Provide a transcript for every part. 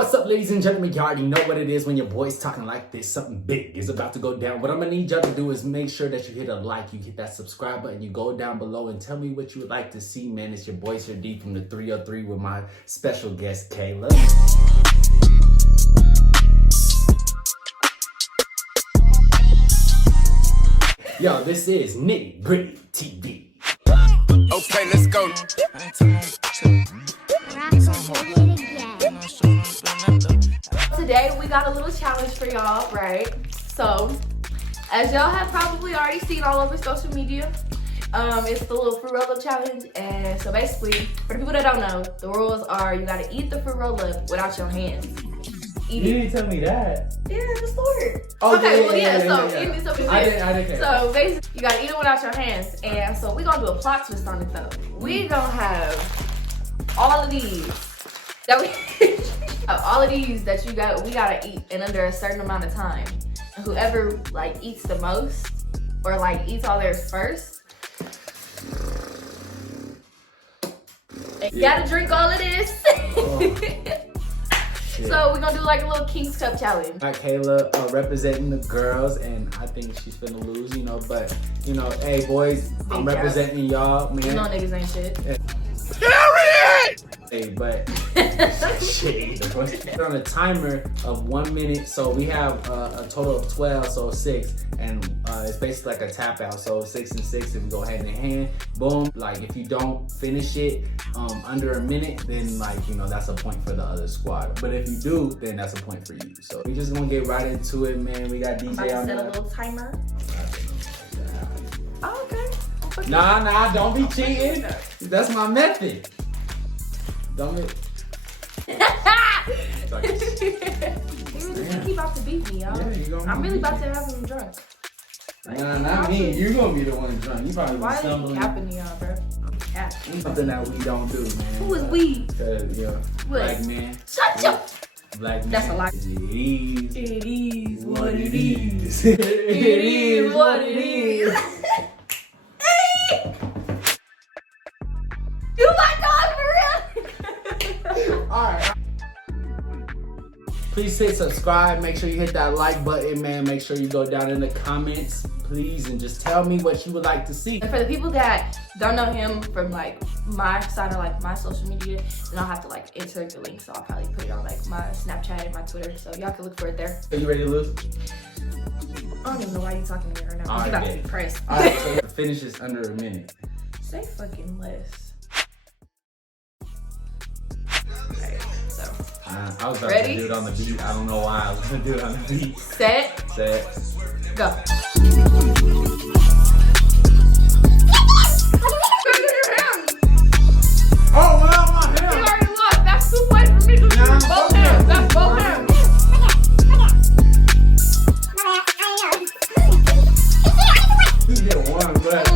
What's up, ladies and gentlemen? You already know what it is when your boy's talking like this. Something big is about to go down. What I'm gonna need y'all to do is make sure that you hit a like, you hit that subscribe button, you go down below and tell me what you would like to see, man. It's your boy SIRDEVON from the 303 with my special guest, Kayla. Yo, this is Nitty Gritty TV. Okay, let's go. Today we got a little challenge for y'all, right? So, as y'all have probably already seen all over social media, it's the little fruit roll-up challenge. And so basically, for the people that don't know, the rules are you gotta eat the fruit roll-up without your hands. You didn't tell me that. Yeah, the story. Oh, okay, yeah. I didn't care. So basically, you gotta eat it without your hands. And so we're gonna do a plot twist on it though. We gonna have all of these that we gotta eat in under a certain amount of time. And whoever like eats the most or like eats all theirs first, you gotta drink all of this. So we're gonna do like a little King's Cup challenge. Got Kayla representing the girls, and I think she's finna lose, you know. But you know, hey boys, I'm representing y'all, man. You know niggas ain't shit. Hey, but shit. We're on a timer of 1 minute, so we have a total of 12, so 6, and it's basically like a tap out. So 6 and 6, if we go hand in hand, boom. Like if you don't finish it under a minute, then like you know that's a point for the other squad. But if you do, then that's a point for you. So we just gonna get right into it, man. We got DJ on set a little timer. Oh, okay. Nah, don't be cheating. That's my method. Don't be. He about to beat me, y'all. Yeah, I'm really about to have him drunk. Nah, not me. You gonna be the one drunk. You probably why stumbling. Why are you capping me, y'all, bro? I'm capping. Something that we don't do, man. Who is we? Cause black man. Shut up. Black man. That's a lie. It is what it is. It is what it is. Hey! You my dog for real? Alright. Please hit subscribe. Make sure you hit that like button, man. Make sure you go down in the comments, please, and just tell me what you would like to see. And for the people that don't know him from like my side or like my social media, then I'll have to like insert the link. So I'll probably put it on like my Snapchat and my Twitter. So y'all can look for it there. Are you ready to lose? I don't even know why you're talking to me right now. All You right, got to be pressed. Alright, so the finish is under a minute. Say fucking less. I was about Ready? to do it on the beat. I don't know why I was gonna do it on the beat. Set, go. Oh, well, my hand. You already lost. That's 2 points for me. Both hands. That's both hands. You get one, but.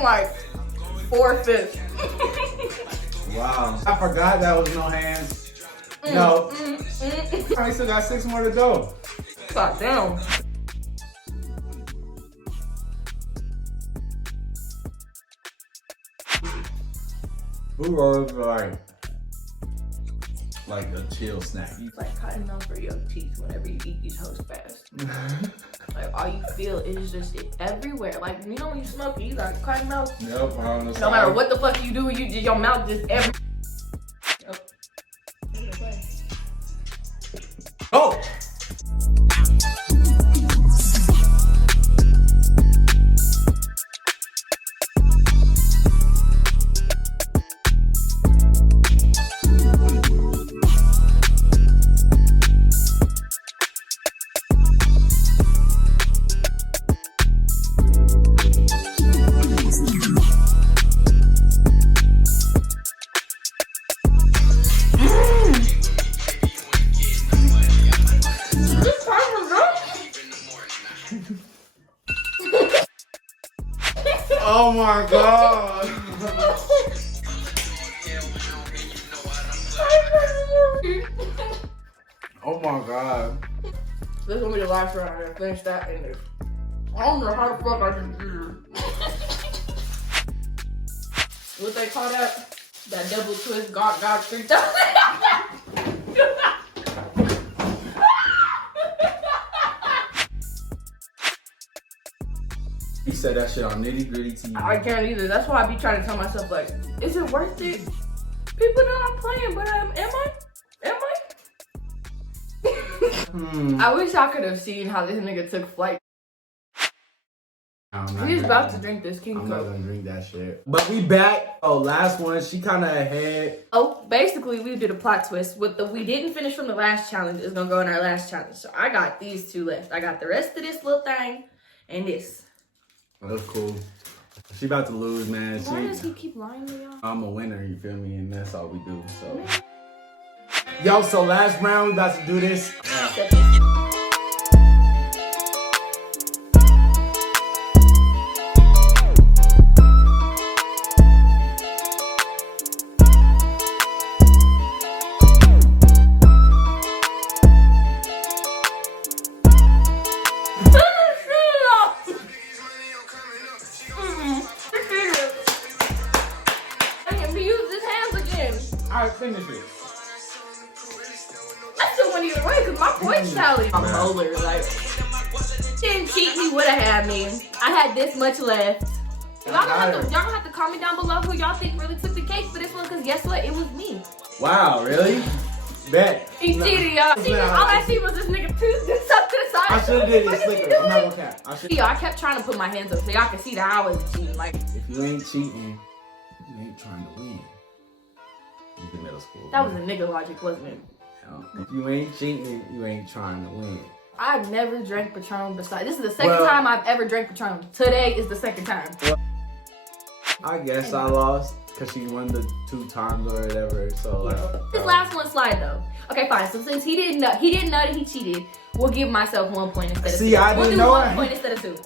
Like 4/5. Wow. I forgot that was no hands. No. I still got 6 more to go. God damn. Who rolls like a chill snack? It's like cutting over your teeth whenever you eat these hoes fast. Like all you feel is just it everywhere. Like you know when you smoke, you got cotton mouth. Nope, on the side. No matter what the fuck you do, your mouth just every. Oh. Oh my god. This is gonna be the last round. I'm gonna finish that in there. I don't know how the fuck I can do this. What they call that? That double twist got 3,000. He said that shit on Nitty Gritty TV. I can't either. That's why I be trying to tell myself, like, is it worth it? People know I'm playing, but am I? I wish I could have seen how this nigga took flight. He's about to drink this King I'm not Coke. gonna drink that shit. But we back. Oh, last one. She kind of ahead. Oh, basically, we did a plot twist. With the we didn't finish from the last challenge is gonna go in our last challenge. So I got these two left. I got the rest of this little thing and this. That's cool. She about to lose, man. Why does he keep lying to y'all? I'm a winner, you feel me? And that's all we do. So, yo, so last round, we about to do this. Alright, finish it. I still went either way because my points tally. I'm bowler, like. Didn't cheat, he would have had me. I had this much left. Y'all gonna have to comment down below who y'all think really took the cake for this one, because guess what? It was me. Wow, really? Bet. He cheated, y'all. All I see was this nigga tooth stuff to the side. I should have did it slicker. I'm not gonna cap. I kept trying to put my hands up so y'all could see that I was cheating. Like, if you ain't cheating, you ain't trying to win. You in middle school. That was a nigga logic, wasn't it? If you ain't cheating, you ain't trying to win. I've never drank Patron besides. This is the second time I've ever drank Patron. Today is the second time. Well, I guess I lost because she won the 2 times or whatever. So like, this last one slide though. Okay, fine. So since he didn't know that he cheated, we'll give myself 1 point instead of 2. We'll do 1 point instead of 2.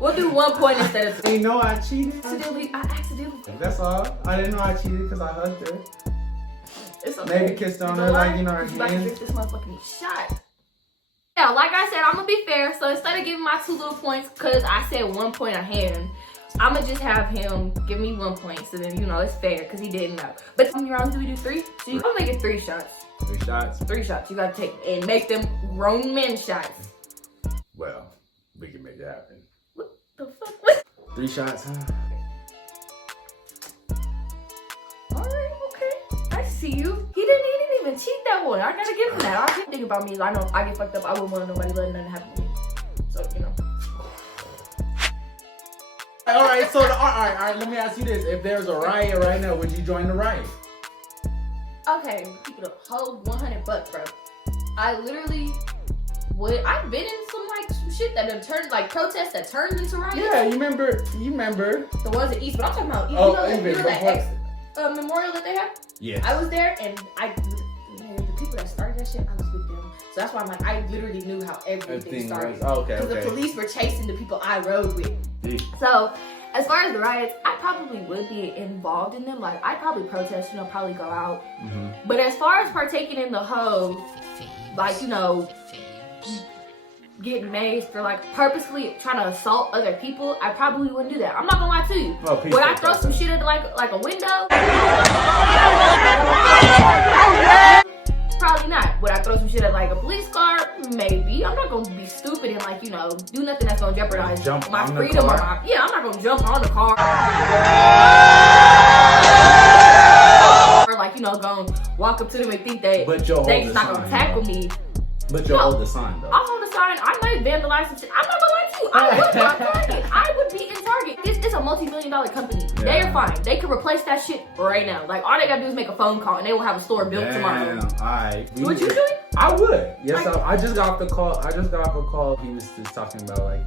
We'll do 1 point instead of 2. You know I cheated? I accidentally. That's all. I didn't know I cheated because I hugged her. It's okay. Maybe kissed on her, like, you know, her He's about to hands. drink this motherfucking shot. Yeah, like I said, I'm gonna be fair. So instead of giving my 2 little points, because I said 1 point ahead, I'm gonna just have him give me 1 point. So then, you know, it's fair because he didn't know. But how many rounds do we do? 3? So you're gonna make it 3 shots. 3 shots? 3 shots. You gotta take and make them grown men shots. Well, we can make that happen. What the fuck? What? 3 shots, huh? Alright, okay. I see you. He didn't even cheat that one. I gotta give him that. I keep thinking about me. I know I get fucked up. I wouldn't want nobody letting nothing happen to me. So, you know. Alright, so, alright, let me ask you this. If there's a riot right now, would you join the riot? Okay, keep it up. Hold $100, bro. I literally would. I've been in some shit that have turned protests that turned into riots. Yeah, you remember the ones at East, but I'm talking about that memorial that they have. Yeah. I was there, and the people that started that shit, I was with them. So that's why I'm like, I literally knew how everything started. Okay. Because the police were chasing the people I rode with. Yeah. So, as far as the riots, I probably would be involved in them. Like, I'd probably protest, probably go out. Mm-hmm. But as far as partaking in the whole, getting mazed for purposely trying to assault other people, I probably wouldn't do that. I'm not gonna lie to you. Would I throw some shit at a window? Probably not. Would I throw some shit at a police car? Maybe. I'm not gonna be stupid and do nothing that's gonna jeopardize my freedom or I'm not gonna jump on the car. Or gonna walk up to them and think they not gonna tackle me. But you'll hold the sign though. I'll hold the sign. I might vandalize some shit. I'm not gonna lie to you. I would on Target. I would be in Target. This is a multi-million-dollar company. Yeah. They are fine. They could replace that shit right now. All they gotta do is make a phone call and they will have a store built tomorrow. Alright. Would you do it? I would. Yes, I just got off the call. He was just talking about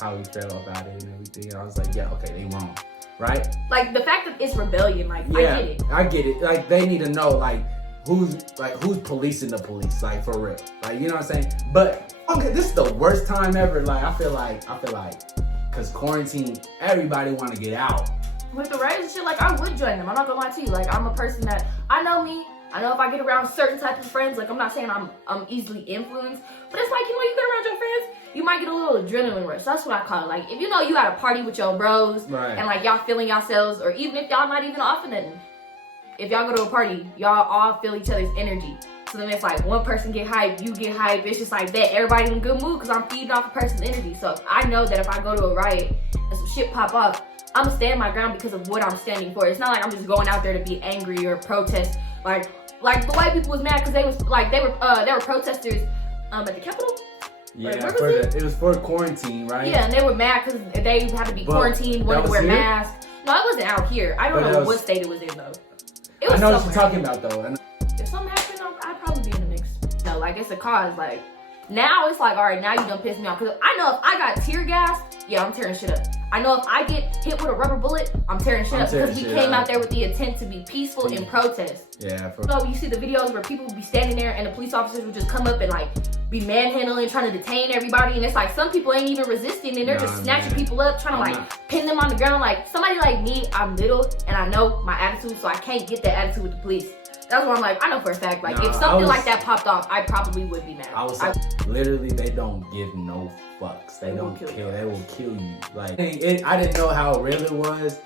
how he felt about it and everything. And I was like, yeah, okay, they wrong. Right? The fact that it's rebellion, I get it. They need to know, who's policing the police, for real. You know what I'm saying? But okay, this is the worst time ever. I feel like cause quarantine, everybody wanna get out. With the riots and shit, I would join them. I'm not gonna lie to you. I'm a person that I know me. I know if I get around certain types of friends, like I'm not saying I'm easily influenced, but it's like, you know, you get around your friends, you might get a little adrenaline rush. That's what I call it. Like, if you know you at a party with your bros, and like y'all feeling yourselves, or even if y'all not even off of nothing, if y'all go to a party, y'all all feel each other's energy. So then it's like one person get hyped, you get hyped. It's just like that. Everybody in a good mood because I'm feeding off a person's energy. So I know that if I go to a riot and some shit pop off, I'm gonna stand my ground because of what I'm standing for. It's not like I'm just going out there to be angry or protest. Like the white people was mad because they were protesters at the Capitol. Yeah, it was for quarantine, right? Yeah, and they were mad because they had to be quarantined, wanted to wear masks. No, it wasn't out here. I don't know what state it was in though. It was I know what you're talking about though. If something happened, I'd probably be in the mix. No, like it's a cause. Like now it's like, all right, now you done pissed me off. Cause I know if I got tear gas, yeah, I'm tearing shit up. I know if I get hit with a rubber bullet, I'm tearing shit up because we came out there with the intent to be peaceful and protest. Yeah. So you see the videos where people would be standing there and the police officers would just come up and like be manhandling, trying to detain everybody, and it's like some people ain't even resisting and they're just snatching people up, trying to like pin them on the ground. Like somebody like me, I'm little and I know my attitude, so I can't get that attitude with the police. That's why I'm like, I know for a fact, like if something like that popped off, I probably would be mad. Literally, they don't give no fucks. They don't kill. They will kill you. Like I didn't know how real it was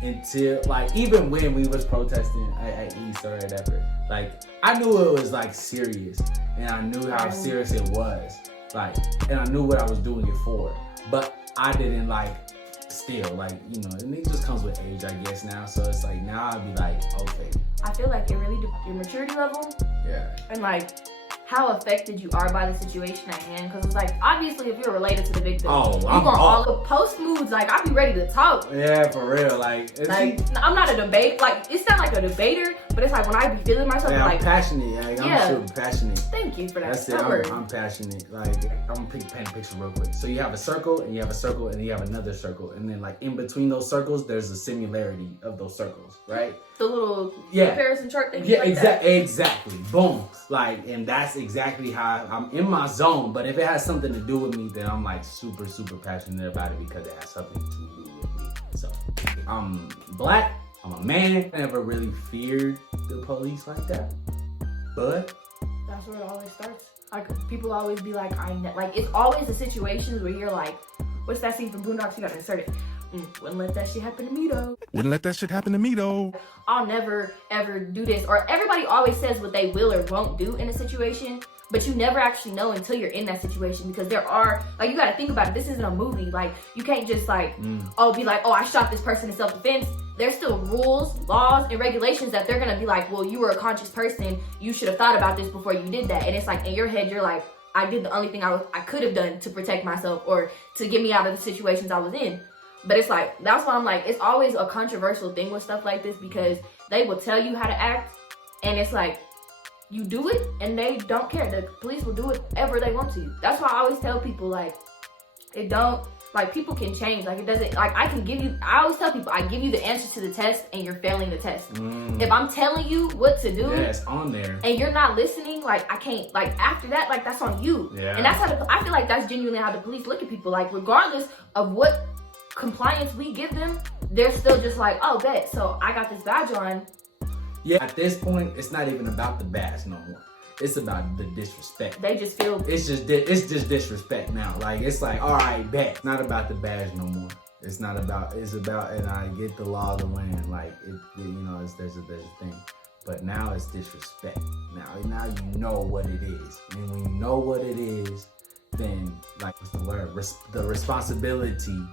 until like even when we was protesting at East or whatever. Like I knew it was like serious, and I knew how serious it was. Like, and I knew what I was doing it for, but I didn't like. Still, like, you know, and it just comes with age, I guess, now. So it's like, now I'd be like, okay. I feel like it really depends your maturity level. Yeah. And like, how affected you are by the situation at hand. Because it's like, obviously, if you're related to the victim, you're going all the post moods. Like, I'd be ready to talk. Yeah, for real. Like I'm not a debate. Like, it's not like a debater, but it's like when I be feeling myself, yeah, like, I'm passionate. Like, I'm super passionate. Thank you for that. That's it. I'm passionate. Like, I'm gonna paint a picture real quick. So you have a circle, and you have a circle, and you have another circle, and then like in between those circles, there's a similarity of those circles, right? The little comparison chart thing. Yeah, like exactly. Boom. Like, and that's exactly how I'm in my zone. But if it has something to do with me, then I'm like super passionate about it because it has something to do with me. So I'm black. I'm a man. I never really feared the police like that. But that's where it always starts. Like people always be like, like it's always the situations where you're like, what's that scene from Boondocks? You gotta insert it. Wouldn't let that shit happen to me though. Wouldn't let that shit happen to me though. I'll never ever do this. Or everybody always says what they will or won't do in a situation, but you never actually know until you're in that situation because there are, like, you gotta think about it. This isn't a movie. Like, you can't just like, be like, oh, I shot this person in self-defense. There's still rules, laws, and regulations that they're gonna be like, well, you were a conscious person. You should have thought about this before you did that. And it's like, in your head, you're like, I did the only thing I could have done to protect myself or to get me out of the situations I was in. But it's like, that's why I'm like, it's always a controversial thing with stuff like this because they will tell you how to act and it's like, you do it and they don't care. The police will do whatever they want to you. That's why I always tell people like, people can change. Like it doesn't, like I always tell people, I give you the answers to the test and you're failing the test. If I'm telling you what to do. Yeah, it's on there. And you're not listening, like I can't, like after that, like that's on you. Yeah. And that's how I feel like that's genuinely how the police look at people. Like regardless of what compliance we give them, they're still just like, oh, bet, so I got this badge on. Yeah, at this point, it's not even about the badge no more. It's about the disrespect. They just feel it's just disrespect now. Like it's like, all right, bet. It's not about the badge no more. It's about, and I get the law of the land. Like there's a thing. But now it's disrespect. Now you know what it is, and when you know what it is, then like what's the word? The responsibility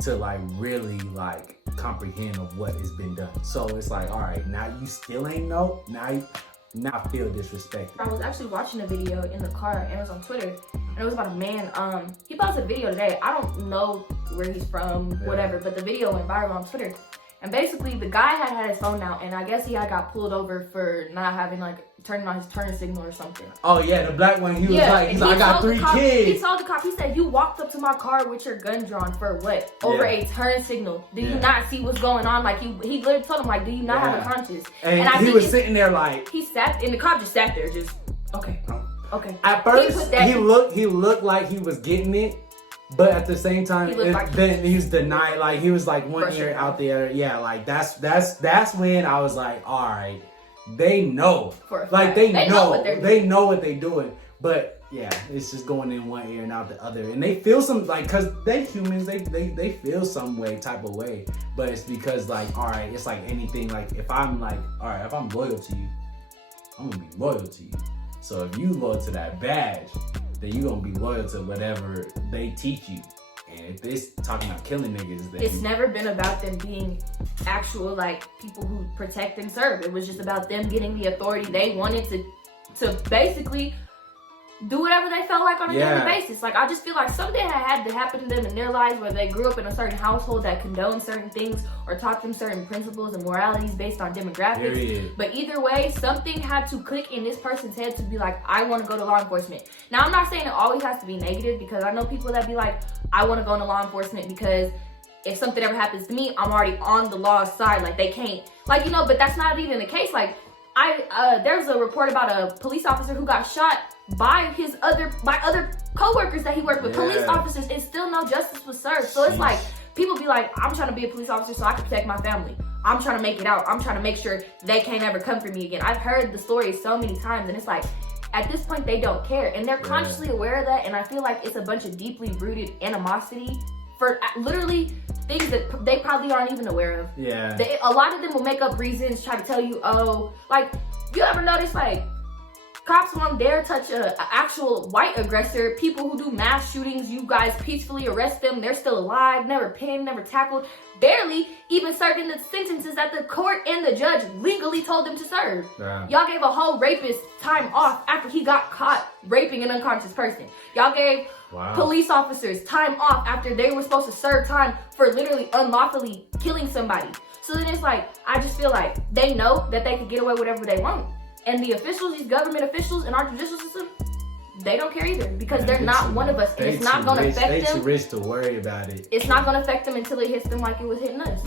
to like really like comprehend of what has been done. So it's like, all right, now you still ain't know. Now I feel disrespected. I was actually watching a video in the car and it was on Twitter and it was about a man. He posted a video today. I don't know where he's from, whatever, but the video went viral on Twitter. And basically the guy had his phone out and I guess he had got pulled over for not having turning on his turn signal or something. Oh yeah, the black one, he was like, I got 3 kids. He told the cop, he said, you walked up to my car with your gun drawn for what? Over a turn signal. Do you not see what's going on? Like he literally told him like, do you not have a conscience? And I he was sitting there like. He sat, and the cop just sat there just, okay. At first, he looked like he was getting it. But at the same time, then he's denied. Like he was like one ear out there. Yeah, like that's when I was like, all right, they know. For a like fact. they know what they're doing. they know what they're doing. But yeah, it's just going in one ear and out the other, and they feel some like, cause they humans, they feel some type of way. But it's because like, all right, it's like anything. Like if I'm like, all right, if I'm loyal to you, I'm gonna be loyal to you. So if you loyal to that badge, then you gonna be loyal to whatever they teach you. And if it's talking about killing niggas, then it's never been about them being actual like people who protect and serve. It was just about them getting the authority they wanted to basically do whatever they felt like on a daily basis. Like, I just feel like something had to happen to them in their lives where they grew up in a certain household that condoned certain things or taught them certain principles and moralities based on demographics. Period. But either way, something had to click in this person's head to be like, I want to go to law enforcement. Now, I'm not saying it always has to be negative, because I know people that be like, I want to go into law enforcement because if something ever happens to me, I'm already on the law's side. Like, they can't, like, you know, but that's not even the case. Like, there's a report about a police officer who got shot by other co-workers that he worked with, police officers, and still no justice was served. So it's like, people be like, I'm trying to be a police officer so I can protect my family. I'm trying to make it out. I'm trying to make sure they can't ever come for me again. I've heard the story so many times, and it's like, at this point, they don't care. And they're consciously aware of that, and I feel like it's a bunch of deeply rooted animosity for literally things that they probably aren't even aware of. Yeah. A lot of them will make up reasons, try to tell you, oh, like, you ever notice, like, cops won't dare touch an actual white aggressor. People who do mass shootings, you guys peacefully arrest them. They're still alive, never pinned, never tackled, barely even served in the sentences that the court and the judge legally told them to serve. Yeah. Y'all gave a whole rapist time off after he got caught raping an unconscious person. Y'all gave police officers time off after they were supposed to serve time for literally unlawfully killing somebody. So then it's like, I just feel like they know that they can get away with whatever they want. And the officials, these government officials in our judicial system, they don't care either, because they're not one of us, and it's not going to affect them. They too rich to worry about it. It's not going to affect them until it hits them like it was hitting us.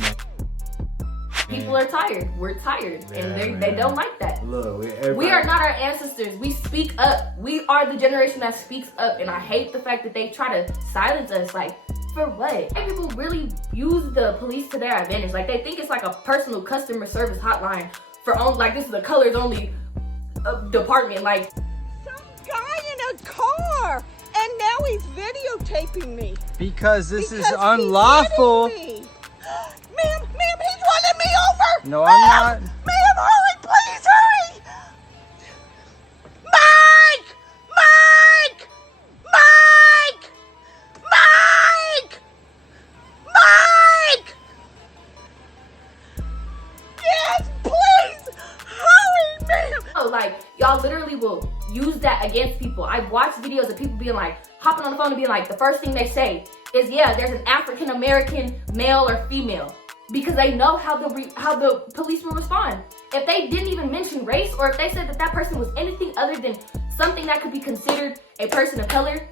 People are tired. We're tired, and they don't like that. Look, we are not our ancestors. We speak up. We are the generation that speaks up, and I hate the fact that they try to silence us. Like, for what? People really use the police to their advantage. Like, they think it's like a personal customer service hotline for only, like, this is a colors only department. Like, some guy in a car, and now he's videotaping me because this is unlawful. Ma'am, he's running me over. No, I'm not. Ma'am, hurry, please hurry. Mike! Yes, please hurry, ma'am. oh, like, y'all literally will use that against people. I've watched videos of people being like, hopping on the phone and being like, the first thing they say is, yeah, there's an African American male or female, because they know how the police will respond. If they didn't even mention race, or if they said that person was anything other than something that could be considered a person of color,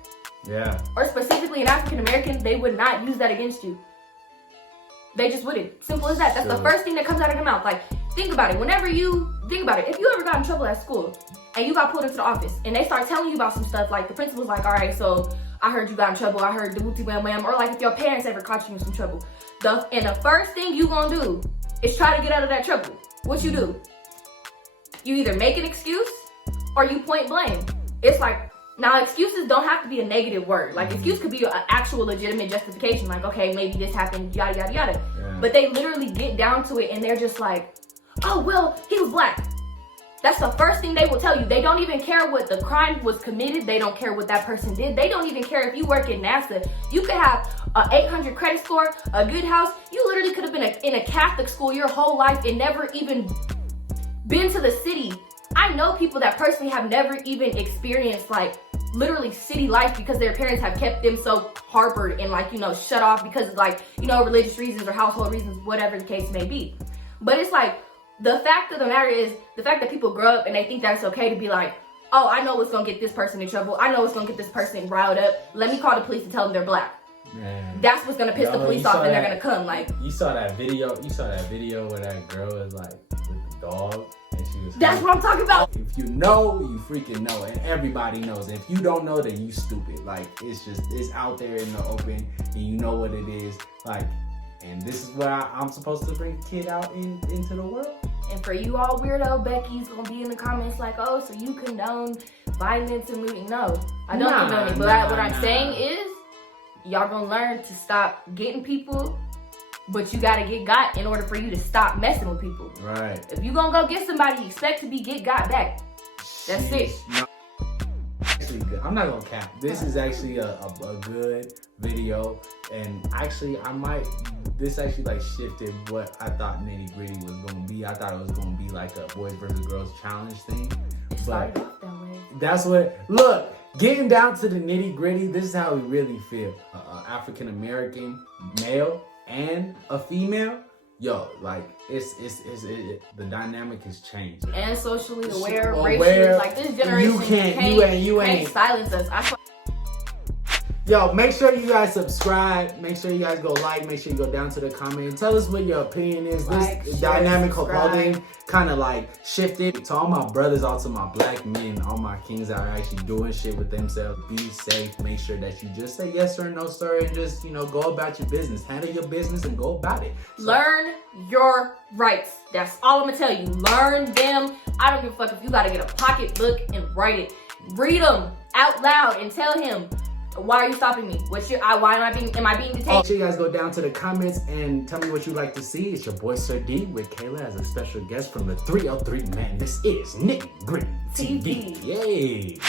or specifically an African American, they would not use that against you. They just wouldn't. Simple as that. That's the first thing that comes out of their mouth. Like, think about it. If you ever got in trouble at school and you got pulled into the office and they start telling you about some stuff, like the principal's like, all right, so I heard you got in trouble. I heard the wooty wham wham. Or like if your parents ever caught you in some trouble. The first thing you gonna do is try to get out of that trouble. What you do? You either make an excuse or you point blame. It's like, now excuses don't have to be a negative word. Like, excuse could be an actual legitimate justification. Like, okay, maybe this happened, yada, yada, yada. Yeah. But they literally get down to it and they're just like, oh, well, he was black. That's the first thing they will tell you. They don't even care what the crime was committed. They don't care what that person did. They don't even care if you work at NASA. You could have an 800 credit score, a good house. You literally could have been in a Catholic school your whole life and never even been to the city. I know people that personally have never even experienced, like, literally city life because their parents have kept them so harbored and, like, you know, shut off because of, like, you know, religious reasons or household reasons, whatever the case may be. But it's like, the fact of the matter is, the fact that people grow up and they think that it's okay to be like, oh, I know what's gonna get this person in trouble. I know what's gonna get this person riled up. Let me call the police and tell them they're black. Man. That's what's gonna piss the police off, and they're gonna come. Like, you saw that video where that girl was like with the dog and she was. That's what I'm talking about. If you know, you freaking know, and everybody knows. If you don't know, then you stupid. Like, it's out there in the open, and you know what it is. Like, and this is where I'm supposed to bring a kid out into the world. And for you all weirdo Becky's gonna be in the comments like, oh, so you condone violence and looting. No, I don't condone it. But what I'm saying is, y'all gonna learn to stop getting people, but you gotta get got in order for you to stop messing with people. Right. If you gonna go get somebody, you expect to be get got back. That's it. No. Actually, I'm not gonna cap. This is actually a good video, and actually this actually like shifted what I thought Nitty Gritty was gonna be. I thought it was gonna be like a boys versus girls challenge thing. It started off that way. That's what, look, getting down to the nitty gritty, this is how we really feel. African American male and a female, yo, like the dynamic has changed. And socially aware, racially, like this generation you can't silence us. Yo, make sure you guys subscribe. Make sure you guys go like. Make sure you go down to the comment and tell us what your opinion is. This dynamic of holding kind of like shifted. To all my brothers, all to my black men, all my kings that are actually doing shit with themselves. Be safe. Make sure that you just say yes or no, sir, and just, you know, go about your business. Handle your business and go about it. So, learn your rights. That's all I'm gonna tell you. Learn them. I don't give a fuck if you gotta get a pocketbook and write it. Read them out loud and tell him, why are you stopping me? Why am I being detained? Make sure you guys go down to the comments and tell me what you'd like to see. It's your boy SIRDEVON with KAYLA as a special guest from the 303 Man. This is Nitty Gritty TV. Yay!